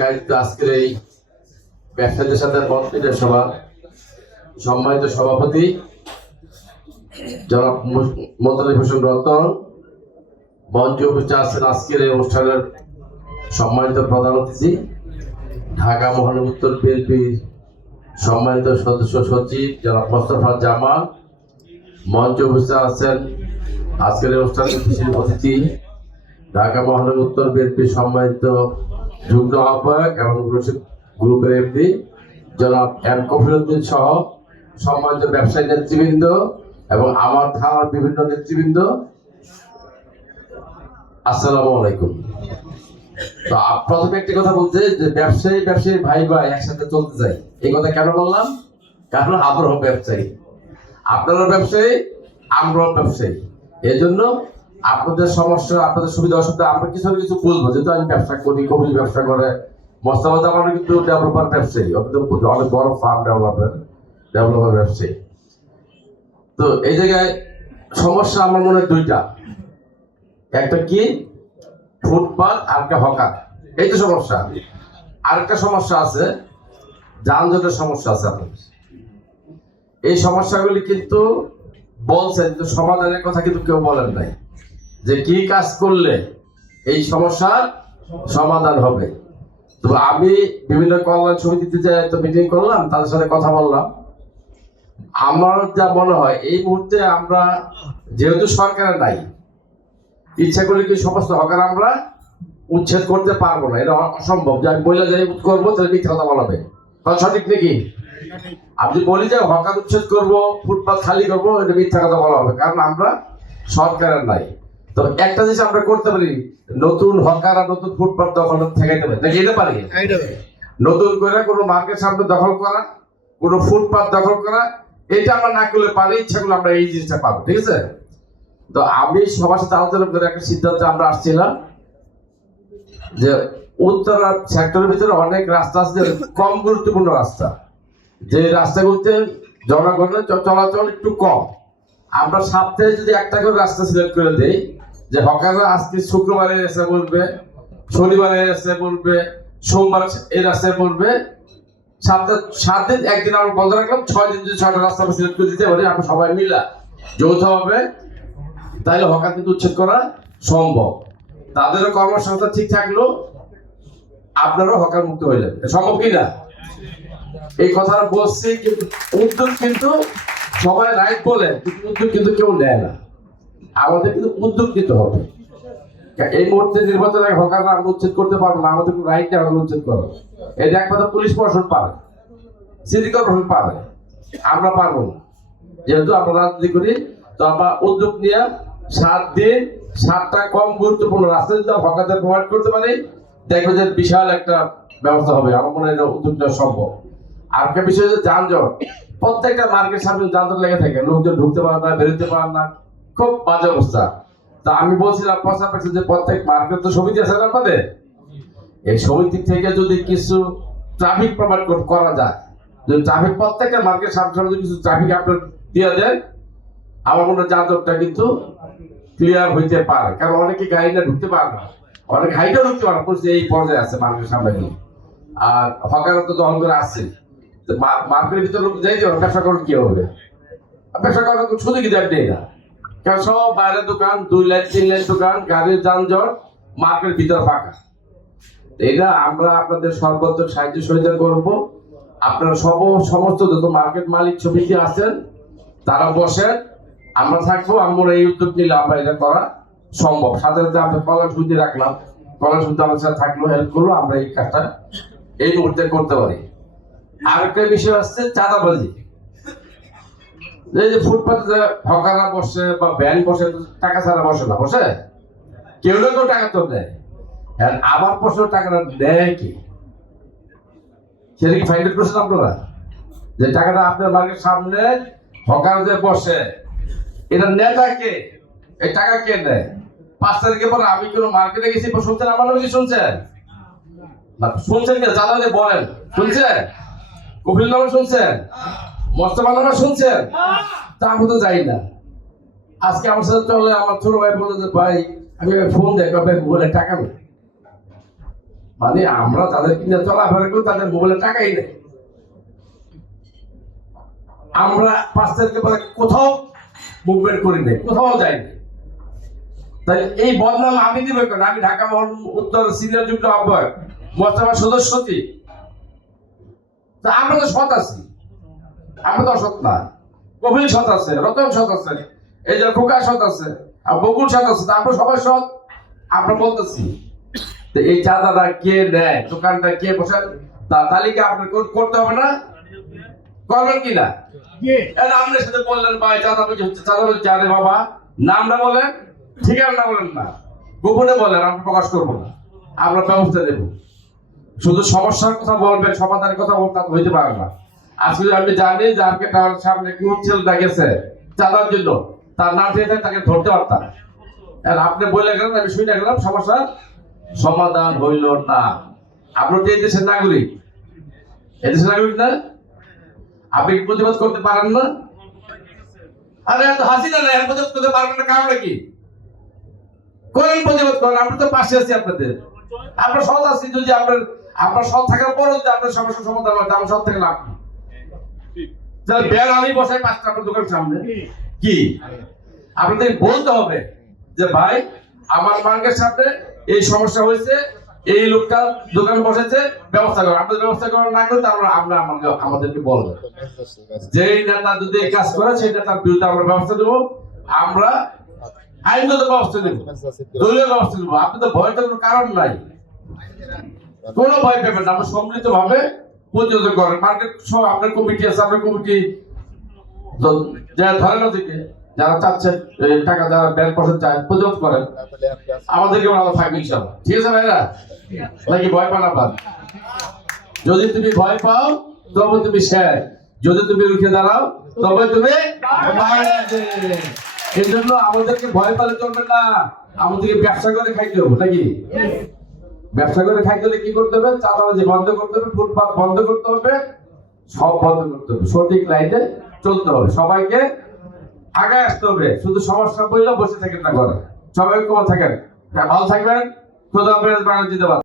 আয়োজিত আজকের এই ব্যবসায়ীদের সাথে মন্ত্রীদের সভা, সম্মানিত সভাপতি জনাব মোতালিফ হোসেন রতন মঞ্চে উপস্থিত আছেন আজকের এই অনুষ্ঠানের সম্মানিত প্রধান অতিথি, ঢাকা মহানগর উত্তর বিএনপির সম্মানিত সদস্য সচিব জনাব মোস্তফা জামাল মঞ্চে উপস্থিত আছেন আজকের অনুষ্ঠানের বিশেষ অতিথি ঢাকা মহানগর উত্তর বিএনপির সম্মানিত যুগ্ম আহ্বায়ক এবং গ্রুপের এমডি জনাব এম কফিরুদ্দিন সহ সম্মানিত ব্যবসায়ী নেতৃবৃন্দ এবং আমার থানার বিভিন্ন নেতৃবৃন্দ। আসসালামু আলাইকুম। তো প্রথমে একটি কথা বলতে যে ব্যবসায়ী ব্যবসায়ী ভাই ভাই একসাথে চলতে চাই। এই কথা কেন বললাম? কারণ আমরাও ব্যবসায়ী। আপনারা ব্যবসায়ী, আমরাও ব্যবসায়ী। এই জন্য আপনাদের সমস্যা, আপনাদের সুবিধা অসুবিধা, আমরা কিছু না কিছু বুঝব যেহেতু আমি ব্যবসা করি, কবির ব্যবসা করে মোস্তাফা জামানও কিন্তু ডেভেলপার ব্যবসায়ী। ও অনেক বড় ফার্ম ডেভেলপার ডেভেলপার ব্যবসায়ী। তো এই জায়গায় সমস্যা আমার মনে হয় দুইটা। একটা কি? ফুটপাত, আর একটা হকার। এই তো সমস্যা। আরেকটা সমস্যা আছে, যানজটের সমস্যা আছে আপনাদের। এই সমস্যাগুলি কিন্তু বলছেন কিন্তু সমাধানের কথা কিন্তু কেউ বলেন নাই। যে কি কাজ করলে এই সমস্যার সমাধান হবে? তো আমি বিভিন্ন কল্যাণ সমিতিতে যে তো মিটিং করলাম, তাদের সাথে কথা বললাম। আমার যা মনে হয়, এই মুহূর্তে আমরা যেহেতু সরকারের নাই, ইচ্ছা করলে কি সমস্ত হকার আমরা উচ্ছেদ করতে পারব না? এটা অসম্ভব। যে আমি বলে যাই করব, তাহলে মিথ্যা কথা বলাবে। সঠিক নাকি? আমি যদি বলি যে হকার উচ্ছেদ করব ফুটপাত খালি করব এটা মিথ্যা কথা বলা হবে। কারণ আমরা সরকারের নাই। তো একটা জিনিস আমরা করতে পারি নতুন হকার আর নতুন ফুটপাত দখল ঠেকাইতে পারি। নাকি পারি? নতুন করে কোনো মার্কেট সামনে দখল করা কোনো ফুটপাত দখল করা এটা আমরা না করলে পারি ইচ্ছা করলে আমরা এই জিনিসটা পাবো ঠিক আছে? তো আমি সবার সাথে আলোচনা করে একটা সিদ্ধান্তে আমরা আসছিলাম যে উত্তরা সেক্টরের ভিতরে অনেক রাস্তা আছে কম গুরুত্বপূর্ণ রাস্তা। যে রাস্তাগুলোতে জনগণের চলাচল একটু কম। আমরা সপ্তাহে যদি একটা করে রাস্তা সিলেক্ট করে দিই, যে হকাররা আজকে শুক্রবারে এসে বলবে, শনিবারে এসে বলবে, সোমবার এই রাস্তায় বলবে, সপ্তাহ সাত দিন, একদিন আমরা বন্ধ রাখলাম, ছয় দিন যদি ছয়টা রাস্তা সিলেক্ট করে দিতে পারি, আমরা সবাই মিলা যৌথভাবে তাহলে হকার কিন্তু উচ্ছেদ করা সম্ভব। তাদেরও কর্মসংস্থান ঠিক থাকল আপনারও হকার মুক্ত হয়ে যাবে সম্ভব কি না? এই কথাটা বলছি, কিন্তু উদ্যোগ কিন্তু সবাই রাইট বলে উদ্যোগ কিন্তু কেউ নেয় না। আমাদের কিন্তু উদ্যোগ নিতে হবে। এই মুহূর্তে নির্বাচনে হকাররা আমরা উচ্ছেদ করতে পারব না, আমাদের কোনো রাইট নেই হকার উচ্ছেদ করো এটা একমাত্র পুলিশ প্রশাসন পারে, সিটি কর্পোরেশন পারে, আমরা পারব না। যেহেতু আমরা রাজনীতি করি, তো আমরা উদ্যোগ নিয়ে সাত দিন, সাতটা কম গুরুত্বপূর্ণ রাস্তা যদি হকারদের প্রোভাইড করতে পারি, দেখবে যে বিশাল একটা ব্যবস্থা হবে। আমার মনে হয় এটা উদ্যোগ নেওয়া সম্ভব। আর বিষয় হচ্ছে যানজট। প্রত্যেকটা মার্কেট সামনে যানজট লেগে থাকে, লোকজন ঢুকতে পারে না, বেরোতে পারে না, খুব বাজে অবস্থা। তা আমি বলছিলাম পাশাপাশি যে প্রত্যেক মার্কেট তো সমিতি আছে না আপনাদের? এই সমিতি থেকে যদি কিছু ট্রাফিক প্রোভাইড করা যায়, যদি ট্রাফিক প্রত্যেকটা মার্কেট সামনে যদি কিছু ট্রাফিক আপনার দিয়ে যায় আমার মনে হয় যানজটটা কিন্তু ক্লিয়ার হইতে পারে। কারণ অনেকে গাড়ি না ঢুকতে পারে না। অনেক হাইটেও ঢুকতে পারে এই পর্যায়ে আছে মার্কেট সামনে। আর হকার তো দখল করে আসছে। মার্কেটের ভিতরে লোক যাইতে হবে ব্যবসা করেন কি হবে? ব্যবসা করার কোনো সুযোগই নেই না। কারণ সব বাইরের দোকান, দুই লাইন, তিন লাইন দোকান, গাড়ির যানজট, মার্কেটের ভিতরে ফাঁকা। এটা আমরা আপনাদের সর্বোচ্চ সাহায্য সহযোগিতা করব। আপনারা সব, সমস্ত যত মার্কেট মালিক, সমিতি আছেন, তারা বসেন। আমরা থাকব, আমরা এই উদ্যোগ নিলে আমরা এটা করা সম্ভব। সাথে সাথে আমরা কলা সমিতি রাখলাম। কলা সমিতি আমাদের সাথে থাকল হেল্প করল, আমরা এই কাজটা এই মুহূর্তে করতে পারি। আরেকটা বিষয় আসছে, চাঁদাবাজি। এই যে ফুটপাতে বসে বা বসে, টাকা ছাড়া বসে না, বসে? কেউ না কেউ টাকা তো প্রশ্ন টাকাটা কি? সেটা কি আপনারা? যে টাকাটা আপনার সামনে যে বসে, এটা এই টাকা কে দেয় পাঁচ তারিখে পরে আমি কোনো মার্কেটে গেছি, শুনছেন আমার কি শুনছেন? শুনছেন কে? জানালে বলেন, শুনছেন? কপিল নামে শুনছেন? শুনছেন? আমি তো যাই না। আজকে আমার সাথে চলে আমার ছোট ভাই বলে যে, ভাই, আমি ফোন দেখো মোবাইলে টাকা নেই। মানে আমরা তাদের কিনে চলাফেরা করি, তাদের মোবাইলে টাকাই নেই। আমরা পাঁচ তারিখে পরে কোথাও মুভমেন্ট করি নাই, কোথাও যাইনি তাই এই বদনাম আমি দিব কেন? আমি ঢাকা মহান উত্তর সিনিয়র যুক্ত আহ্বায়ক মোস্তফা সদস্যতি তা। আমরা তো সৎ আছি। আমরা তো অসৎ না। কপিল সৎ আছে রতন সৎ আছে এই যে খোকা সৎ আছে আর বকুল সৎ আছে আমরা সবাই সৎ। আমরা বলতেছি তো এই চাঁদাটা কে নেয়? দোকানটা কে বসে? তার তালিকা আপনার করতে হবে না? করবেন কি না? এর আপনার সাথে বললেন ভাই চাঁদা চাঁদাবাজি হচ্ছে চাঁদাবাজি আরে বাবা। নামটা বলেন ঠিকানাটা বলেন না। গোপনে বলেন আমরা প্রকাশ করব না। আমরা ব্যবস্থা নেব। শুধু সমস্যার কথা বলবেন, সমাধানের কথা বলতে হইতে পারে না। আজকে আমি জানি যে আজকে তার সামনে কোন ছেলেটা গেছে চাঁদার জন্য, তার না দিয়ে তাকে ধরতে পারতাম। আর আপনি বলে গেলেন, আমি শুনে গেলাম, সমস্যার সমাধান হইল না। আপনি তো এই দেশের নাগরিক। এই দেশের নাগরিক না? আপনি প্রতিবাদ করতে পারেন না? আরে, এত হাসি না এর প্রতিবাদ করতে পারবেন না কারণ কি? করেন প্রতিবাদ করেন, আমরা তো পাশে আছি আপনাদের। আমরা সৎ আছি যদি আপনার আপনার সৎ থাকার পরও যদি আপনার সমস্যার সমাধান হয় তাহলে সৎ থেকে লাভ? তাহলে বের আমি বসাই পাঁচটা আপনার দোকানের সামনে। কি? আপনাদের বলতে হবে যে ভাই আমার মার্কের সামনে এই সমস্যা হয়েছে এই লোকটা দোকান বসেছে ব্যবস্থা করো। আমাদের ব্যবস্থা করা না করে তারপরে আমরা আমাকে আমাদেরকে বলব। যে নেতা যদি এই কাজ করে সেই নেতার বিরুদ্ধে আমরা ব্যবস্থা দেবো আমরা আইনগত ব্যবস্থা নেব দলীয় ব্যবস্থা নেব। আপনি তো ভয় তো কোনো কারণ নাই। কোনো ভয় পাবেন না, আমরা সম্মিলিত ভাবে করেন। মার্কেট সব আপনার কমিটি আছে, আপনার কমিটি যারা যারা চাচ্ছে এই টাকা যারা ব্যাংক চায় প্রতিরোধ করেন। আমাদেরকে আমরা থাকবে ঠিক আছে ভাইরা? নাকি ভয় পান আবার যদি তুমি ভয় পাও, তবে তুমি শেষ। যদি তুমি রুখে দাঁড়াও, তবে তুমি এই জন্য আমাদেরকে ভয় পালে চলবে না। আমাদেরকে ব্যবসা করে খাইতে হবে, নাকি? ব্যবসা করে খাইতে হলে কি করতে হবে? চাঁদাবাজি বন্ধ করতে হবে, ফুটপাত বন্ধ করতে হবে, সব বন্ধ করতে হবে। সঠিক লাইনে চলতে হবে। সবাইকে আগে আসতে হবে। শুধু সমস্যা বললে বসে থাকেন না করে সবাই কম থাকেন। ভালো থাকবেন। খোদা হাফেজ বাংলা জিন্দাবাদ।